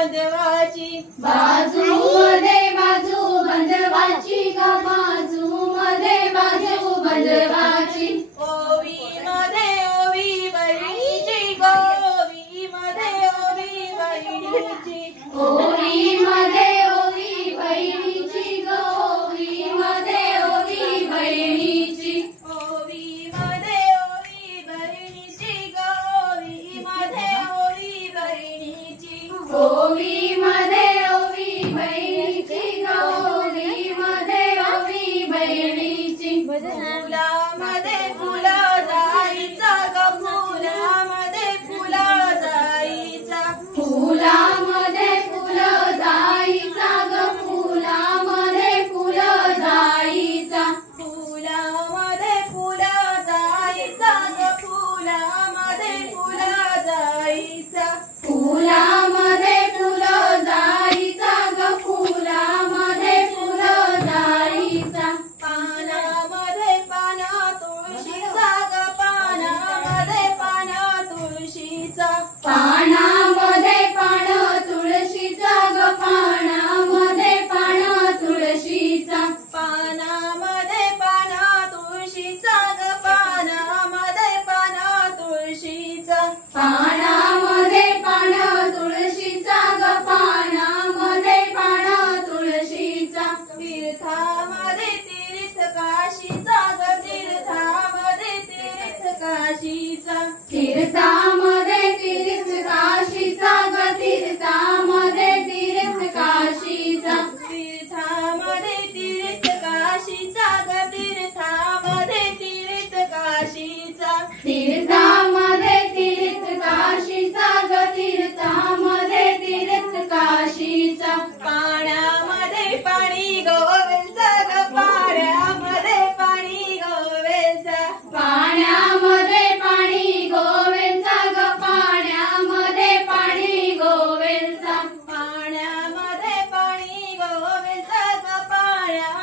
बंधवाची बाजूमध्ये बाजू बंधवाची ग बाजूमध्ये बाजू बंधवाची ओवीमध्ये ओवी बहिणीची गोवीमध्ये ओवी बहिणीची ओवीमध्ये ओवी बहिणीची गोवीमध्ये ओवी बहिणीची ओवीमध्ये ओवी बहिणीची गोवीमध्ये ओवी बहिणीची ओवीमध्ये ओवी बहिणीची गोवीमध्ये ओवी बहिणीची फुलामध्ये फुलं जाईचा ग फुलामध्ये फुलं जाईचा फुलामध्ये फुलं जाईचा ग फुलामध्ये फुलं जाईचा फुलामध्ये फुलं जाईचा ग फुलामध्ये फुलं जाईचा फुलामध्ये फुलं जाईचा ग फुलामध्ये फुलं जाईचा पानामध्ये पाना तुळशीचा ग पानामध्ये पाना तुळशीचा पानामध्ये पान तुळशीचा ग पानामध्ये पान तुळशीचा पानामध्ये पाना तुळशीचा ग पानामध्ये पाना तुळशीचा पानामध्ये पान तुळशीचा ग पानामध्ये पान तुळशीचा तीर्थामध्ये तीर्थ काशीचा ग तीर्थामध्ये तीर्थ काशीचा तीर्थामध्ये तीर्थ काशीचा ग तीर्थामध्ये तीर्थ काशीचा तीर्थामध्ये तीर्थ काशीचा ग तीर्थामध्ये तीर्थ काशीचा तीर्थामध्ये तीर्थ काशीचा ग तीर्थामध्ये तीर्थ काशीचा पाण्यामध्ये पाणी गोवेलचा ग पाण्यामध्ये पाणी गोवेलचा पाण्यामध्ये पाणी गोवेलचा ग पाण्यामध्ये पाणी गोवेलचा पाण्यामध्ये पाणी गोवेलचा ग पाण्यामध्ये